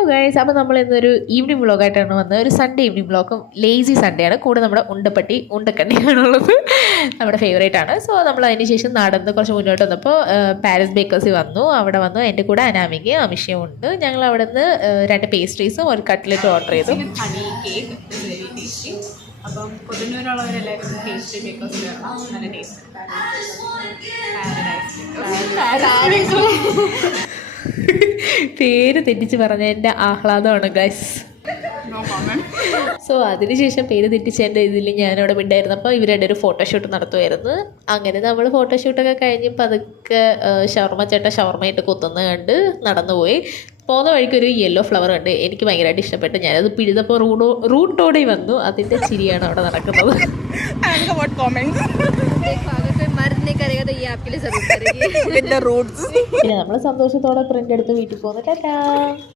Hello guys, അപ്പോൾ നമ്മൾ ഇന്നൊരു ഈവനിങ് വ്ളോഗായിട്ടാണ് വന്നത്. ഒരു സൺഡേ ഈവനിങ് വ്ളോഗും ലേസി സൺഡേ ആണ്. കൂടെ നമ്മുടെ ഉണ്ടക്കണ്ണിയാണുള്ളത്, നമ്മുടെ ഫേവറേറ്റ് ആണ്. സോ നമ്മൾ അതിന് ശേഷം നടന്ന് കുറച്ച് മുന്നോട്ട് വന്നപ്പോൾ പാരീസ് ബേക്കേഴ്സിൽ വന്നു. അവിടെ വന്നു എൻ്റെ കൂടെ അനാമികയും അമിഷയും ഉണ്ട്. ഞങ്ങൾ അവിടെ നിന്ന് 2 പേസ്ട്രീസും ഒരു കട്ട്ലറ്റും ഓർഡർ ചെയ്തു. Honey cake very tasty. അപ്പം കൊതുന്നൂരുള്ളവരെല്ലാവരും പേസ്ട്രി ബേക്കേഴ്സ് വരണം, നല്ല ടേസ്റ്റ്. പേര് തെറ്റിച്ച് പറഞ്ഞ എൻ്റെ ആഹ്ലാദമാണ് ഗൈസ്. സോ അതിനുശേഷം പേര് തെറ്റിച്ചതിൻ്റെ ഇതിൽ ഞാനവിടെ ഉണ്ടായിരുന്നു. അപ്പോൾ ഇവരുടെ ഒരു ഫോട്ടോഷൂട്ട് നടത്തുമായിരുന്നു. അങ്ങനെ നമ്മൾ ഫോട്ടോഷൂട്ടൊക്കെ കഴിഞ്ഞ് പതുക്കെ ഷവർമ്മ ചേട്ടൻ ഷവർമ്മയിട്ട് കുത്തുന്ന കണ്ട് നടന്നുപോയി. പോകുന്ന വഴിക്കൊരു യെല്ലോ ഫ്ലവർ ഉണ്ട്, എനിക്ക് ഭയങ്കരമായിട്ട് ഇഷ്ടപ്പെട്ടു. ഞാനത് പിഴുതപ്പോൾ റൂട്ടോടെ വന്നു. അതിൻ്റെ ചിരിയാണ് അവിടെ നടക്കുന്നത്. പിന്നെ നമ്മൾ സന്തോഷത്തോടെ പ്രിൻ്റ് എടുത്ത് വീട്ടിൽ പോകുന്നു. ടാറ്റാ.